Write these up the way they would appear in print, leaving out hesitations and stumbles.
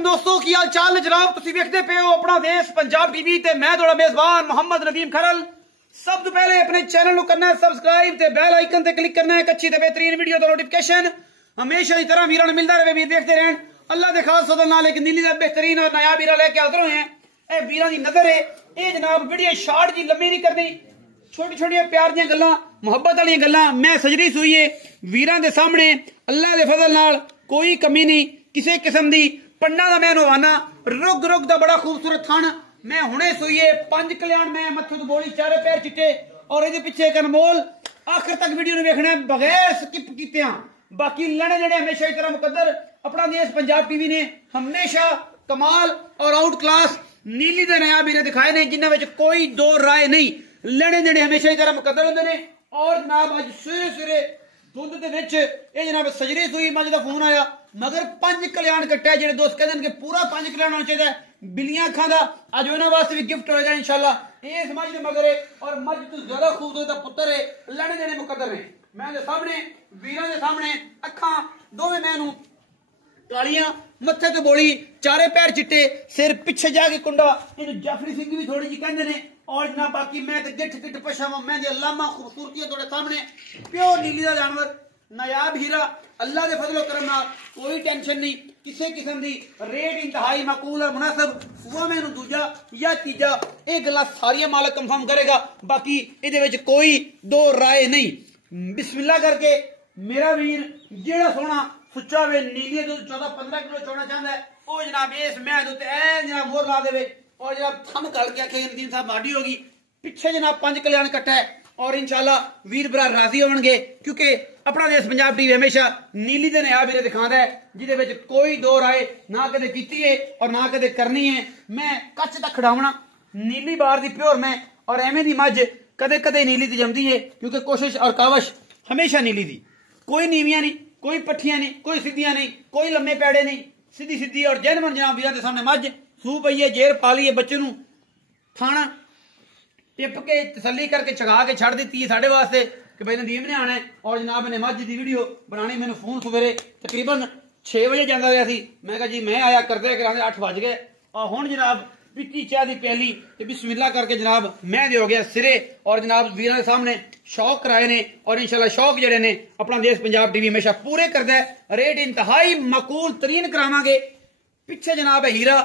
वालेकुम दोस्तों की हाल चाल ने जनाब तुसी वेखदे पे हो अपना देश पंजाब टीवी ते मैं थोड़ा मेजबान मोहम्मद नदीम खरल। सब तो पहले अपने चैनल को करना है सब्सक्राइब ते बेल आइकन ते क्लिक करना है। एक अच्छी ते बेहतरीन वीडियो दा नोटिफिकेशन हमेशा की तरह वीरां मिलता रहे। वीर देखते रहन अल्लाह दे खास फजल नाल एक नीली दा बेहतरीन और नया वीरा लेके हाजिर होए हैं। ए वीरां दी नजर है ए जनाब वीडियो शॉर्ट जी लंबी नहीं करनी, छोटी छोटी प्यार दी गल्लां मुहब्बत वाली गल्लां मैं सजरी सुईए वीरां दे सामने अल्लाह दे फजल नाल कोई कमी नहीं किसी किस्म दी। पंडा दा मैं नवाना रुग रुग दा बड़ा खूबसूरत थन मैं हुणे सुईए 5 कल्याण मैं मत्थे तो बोली चारे पैर चिट्टे और ये पिछे एक अनमोल आखिर तक वीडियो ने देखना बगैर स्किप कीते। बाकी लड़े जड़े हमेशा की तरह मुकद्दर अपना देश पंजाब टीवी ने हमेशा कमाल और आउट क्लास नीली दे नया वीरे दिखाए ने जिन्हां विच कोई दो राय नहीं। लड़े जड़े हमेशा की तरह मुकद्दर होंदे ने। और जनाब अज सवेरे सवेरे दुध दे विच ये जनाब सजरी सुई मज दा फोन आया मगर 5 कल्याण कट्टा जेडे दोस्त कहते हैं कि पूरा 5 कल्याण होना चाहिए। बिल्लियां अखा का अज उन्होंने वास्ते भी गिफ्ट होएगा इंशाल्लाह। इस मज दे मगर है और मज तो ज्यादा खूबसूरत पुत्र है लड़े जड़े मुकद्दर ने। मैं दे सामने वीरां दे सामने अखा दोवें मैनू कालियां मत्थे तो बोली चारे पैर चिट्टे सिर पिछे जाके कुंडा इन जाफरी सिंह भी थोड़ी जी कहते ने। और ना बाकी मैं तो गिठ गिठ पछावा मैं अल्लामा खूबसूरती थोड़े सामने प्योर नीली का जानवर नायाब हीरा अल्लाह के फजलो करम नाल कोई टेंशन नहीं किसी किस्म की रेट इंतहाई माकूल और मुनासिब हुआ मैं दूजा या तीजा ये गल्लां सारियां मालक कंफर्म करेगा। बाकी ये कोई दो राय नहीं। बिस्मिल्लाह करके मेरा वीर जेड़ा सोना सुच्चा वे नीली दूध 14-15 किलो चोना चाहता है वो जनाब इस मैं दूध ए जनाब मोर ला दे और जनाब थम कल के आखे नदीम साहब बाडी होगी पिछे जनाब 5 कल्याण कट्टा है और इंशाल्लाह वीर भरा राजी होंगे क्योंकि अपना देश पंजाब टीवी हमेशा नीली दे नया वीरे दिखाता है जिदे विच कोई दो राय ना कदे कीती है और ना कदे करनी है। मैं कच्च तक खड़ावना नीली बार दी प्योर मैं और एवें दी मज कदे कदे नीली दी जमदी है क्योंकि कोशिश और कावश हमेशा नीली दी। कोई नीवियां नहीं कोई पट्ठियां नहीं कोई सीधियां नहीं कोई लम्बे पैड़े नहीं सीधी सीधी और जैनमन जनाब वीरां दे सामने मज सू पई है जेर पा ली है बच्चे नू थाना टिप के तसली करके चगा के छड़ दी है साढ़े वास्ते कि भाई नदीम ने आना है। और जनाब ने मज की वीडियो बनानी मैंने फोन सवेरे तकरीबन 6 बजे जाता रहा सी मैं कहा जी मैं आया करते कराते 8 बज गए और हुण जनाब पीती चाह की प्याली ते बिस्मिल्लाह करके जनाब मैं दे हो गया सिरे और जनाब वीरां के सामने शौक कराए ने और इंशाल्लाह शौक जड़े ने अपना देश पंजाब टीवी हमेशा पूरे करता है। रेट इंतहाई मकूल तरीन करावांगे पिछे जनाब है हीरा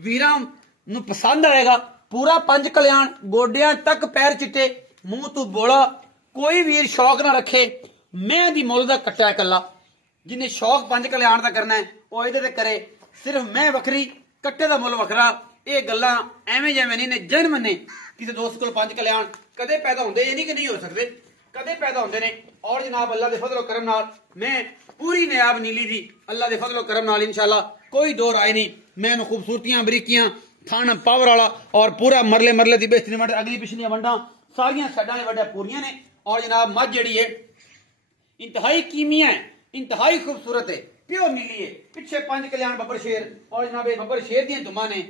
वीरां नूं पसंद आएगा पूरा 5 कल्याण गोडियां तक पैर चिट्टे मुंह तू बोला कोई वीर शौक ना रखे मैं दी मुल दा कट्टा कला जिन्हें शौक 5 कल्याण दा करना है वो इहदे ते करे सिर्फ मैं वखरी कट्टे दा मुल वखरा। ये गल्लां एवें जैवें नहीं ने जन्म ने किसी दोस्त को 5 कल्याण कदे पैदा होंदे ये नहीं कि नहीं हो सकते कदे पैदा होंदे ने। और जनाब अल्लाह दे फजलो करम नाल मैं पूरी नायाब नीली दी अल्लाह दे फजलो करम नाल इंशाल्लाह कोई दो राय नहीं। मैं खूबसूरतियां बरीकियां थान पावर वाला और पूरा मरले मरले की बेहतरीन वंड अगली पिछलियां वंडा सारियां साइडां ने वड्डा पूरियां ने। और जनाब मज जड़ी है इंतहाई कीमिया है इंतहाई खूबसूरत है प्योर नीली है पिछे 5 कल्याण बब्बर शेर और जनाब बब्बर शेर दी दुमा ने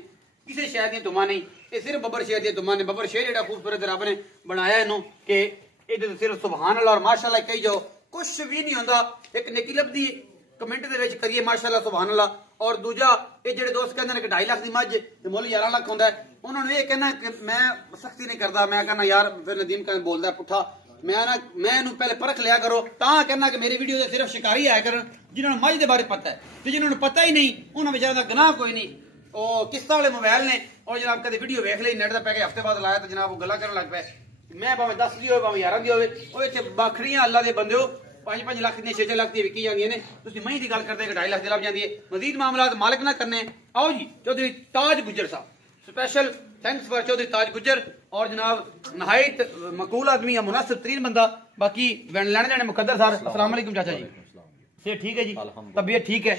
किसी शहर दी दुमा नहीं ये सिर्फ बब्बर शेर दी दुमा ने। बब्बर शेर जेड़ा खूबसूरत रब ने बनाया इनू कि ये सिर्फ सुभान अल्लाह और माशाअल्लाह कही जाओ कुछ भी नहीं होंदा। एक नेकी लभदी कमेंट दे विच करिए माशाअल्लाह सुभान अल्लाह। और दूजा ये जेडे दोस्त कहते हैं कि 2.5 लाख की मज मुल 11 लाख होंदा है उन्होंने ये कहना कि मैं सख्ती नहीं करता मैं कहना यार फिर नदीम कहना बोलता पुठा मैं पहले परख लिया करो ता कहना कि मेरी वीडियो सिर्फ शिकारी आया कर जिन्होंने मज के बारे पता है तो जिन्होंने पता ही नहीं उन्होंने बेचारा का गनाह कोई नहीं। वो किस्त वाले मोबाइल ने और जनाब कभी वीडियो वेख ली नेट का पैके हफ्ते बाद लाया तो जनाब वो गला कर लग पे मैं भावें 10 दी हो भावें 11 दी हो इतने बखरियां अल्लाह के बंदे 5-5 लाख दी 6-6 लाख दी विकी जांदियां ने तुसीं मई दी गल करदे 2.5 लाख दी लभ जांदी है। मजीद मामलात मालिक ना करने आओ जी चौधरी ताज गुज्जर साहब स्पेशल थैंक्स फॉर चौधरी ताज गुज्जर और जनाब नहायत मकूल आदमी है मुनासिब तरीन बंदा। बाकी लैने जाने मुकद्दर साहब अस्सलाम वालेकुम चाचा जी से ठीक है जी तबीयत ठीक है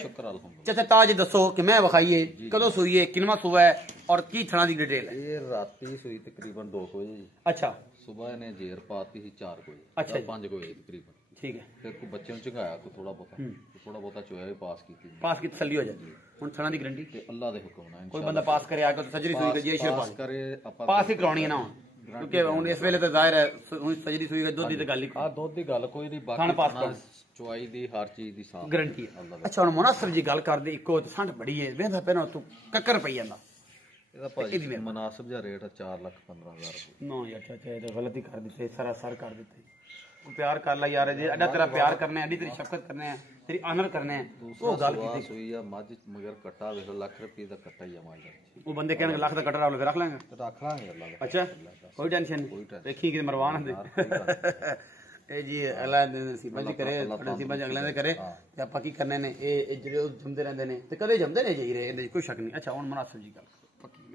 चाचा ताज दसो कि मैं वखाइए कदों सुईए किनवा सुबह है और की थना दी डिटेल है। ये राती सुई तकरीबन 2 बजे। अच्छा सुबह ने जेर पाती थी 4 बजे। अच्छा 5 बजे तकरीबन ठीक है फिर को बच्चे चंगाया को थोड़ा बहुत चोया भी पास की तसल्ली हो जाती है हुन थना दी गारंटी ते अल्लाह दे हुक्म ना कोई बंदा पास करे आके तो सजरी सुई के जे पास करे पास ही करानी है ना क्योंकि हुण इस वेले तो जाहिर है हुण सजदी सूई दुध दी तो गल ही आ दुध दी गल कोई नहीं खान पास बाकी चुआई दी हर चीज दी साफ गारंटी है। अच्छा हुण मुनासिब जी गल कर दे इको ठंड बड़ी है वेंदा पैना तू कक्कर पई जांदा ਇਹਦਾ ਭਾਜੀ ਮੁਨਾਸਿਬ ਜਿਹਾ ਰੇਟ 4,15,000 ਰੁਪਏ ਨਾ ਯਾਰ ਚਾਚਾ ਇਹ ਤਾਂ ਗਲਤੀ ਕਰ ਦਿੱਤੀ ਸਰਾਸਰ ਕਰ ਦਿੱਤੀ ਕੋਈ ਪਿਆਰ ਕਰ ਲੈ ਯਾਰ ਜੇ ਅੱਡਾ ਤੇਰਾ ਪਿਆਰ ਕਰਨਾ ਅੱਡੀ ਤੇਰੀ ਸ਼ਫਕਤ ਕਰਨਾ ਹੈ ਤੇਰੀ ਆਨਰ ਕਰਨਾ ਹੈ ਉਹ ਗੱਲ ਕੀਤੀ ਸੂਈ ਆ ਮੱਝ ਮਗਰ ਕੱਟਾ ਵੇਖ ਲੱਖ ਰੁਪਏ ਦਾ ਕੱਟਾ ਹੀ ਆ ਮੱਝ ਦਾ ਉਹ ਬੰਦੇ ਕਹਿਣਗੇ ਲੱਖ ਦਾ ਕਟਰ ਆਵਲੇ ਰੱਖ ਲਾਂਗੇ ਰੱਖ ਲਾਂਗੇ ਅੱਲਾ ਦਾ ਅੱਛਾ ਕੋਈ ਟੈਨਸ਼ਨ ਨਹੀਂ ਦੇਖੀ ਕਿ ਮਰਵਾਨ ਹੁੰਦੇ ਇਹ ਜੀ ਅੱਲਾ ਦੇ ਨਸੀਬਾਂ ਚ ਕਰੇ ਨਸੀਬਾਂ ਚ ਅਗਲਿਆਂ ਦੇ ਕਰੇ ਤੇ ਆਪਾਂ ਕੀ ਕਰਨੇ ਨੇ ਇਹ ਜਿਹੜੇ ਜੰਮਦੇ ਰਹਿੰਦੇ ਨੇ ਤੇ ਕਦੇ ਜੰਮਦੇ ਨੇ ਜਾਈ ਰਹੇ ਇਹਦੇ ਕੋਈ ਸ਼ੱਕ ਨਹੀਂ। ਅੱਛਾ ਹੁਣ ਮੁਨਾਸਿਬ ਜੀ ਗੱਲ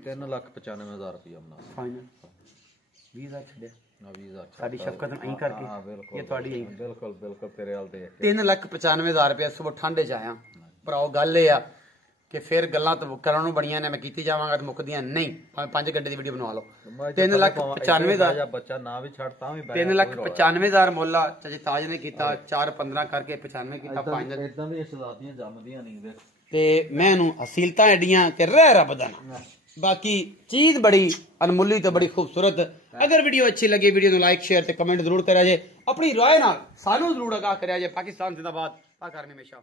3,95,000 ਰੁਪਏ ਮੁਨਾਸਿਬ ਫਾਈਨਲ 20,000 ਛੱਡਿਆ 20,000 ਸਾਡੀ ਸ਼ਫਕਤ ਨਹੀਂ ਕਰਕੇ ਇਹ ਤੁਹਾਡੀ ਬਿਲਕੁਲ ਬਿਲਕੁਲ ਤੇਰੇ ਹਾਲ ਤੇ 3,95,000 ਰੁਪਏ ਸੁਬਹ ਠੰਡੇ ਚ ਆਇਆ ਭਰਾਓ ਗੱਲ ਇਹ ਆ ਕਿ ਫਿਰ ਗੱਲਾਂ ਤਾਂ ਕਰਨ ਨੂੰ ਬੜੀਆਂ ਨੇ ਮੈਂ ਕੀਤੀ ਜਾਵਾਂਗਾ ਤੇ ਮੁੱਕਦੀਆਂ ਨਹੀਂ ਭਾਵੇਂ 5 ਘੰਟੇ ਦੀ ਵੀਡੀਓ ਬਣਵਾ ਲਓ 3,95,000 ਬੱਚਾ ਨਾ ਵੀ ਛੱਡ ਤਾਂ ਵੀ 3,95,000 ਮੁੱਲਾ ਚਾਚੇ ਤਾਜ ਨੇ ਕੀਤਾ 4-15 ਕਰਕੇ 95 ਕੀਤਾ ਫਾਈਨਲ ਇਦਾਂ ਵੀ ਸ਼ਹਜ਼ਾਦੀਆਂ ਜੰਮਦੀਆਂ ਨਹੀਂ ਵੇਖ ਤੇ ਮੈਂ ਇਹਨੂੰ ਹਸੀਲਤਾਂ ਐਡੀਆਂ ਕਿ ਰਹਿ ਰੱਬ ਦਾ ਨਾ ਬਾਕੀ ਚੀਜ਼ ਬੜੀ ਅਨਮੁੱਲੀ ਤੇ ਬੜੀ ਖੂਬਸੂਰਤ। ਅਗਰ ਵੀਡੀਓ ਅੱਛੀ ਲੱਗੇ ਵੀਡੀਓ ਨੂੰ ਲਾਈਕ ਸ਼ੇਅਰ ਤੇ ਕਮੈਂਟ ਜ਼ਰੂਰ ਕਰਿਆ ਜੇ ਆਪਣੀ ਰਾਏ ਨਾਲ ਸਾਨੂੰ ਜ਼ਰੂਰ ਆਗਾਹ ਕਰਿਆ ਜੇ। ਪਾਕਿਸਤਾਨ ਜ਼ਿੰਦਾਬਾਦ ਪਾਕ ਆਰਮੀ ਹਮੇਸ਼ਾ।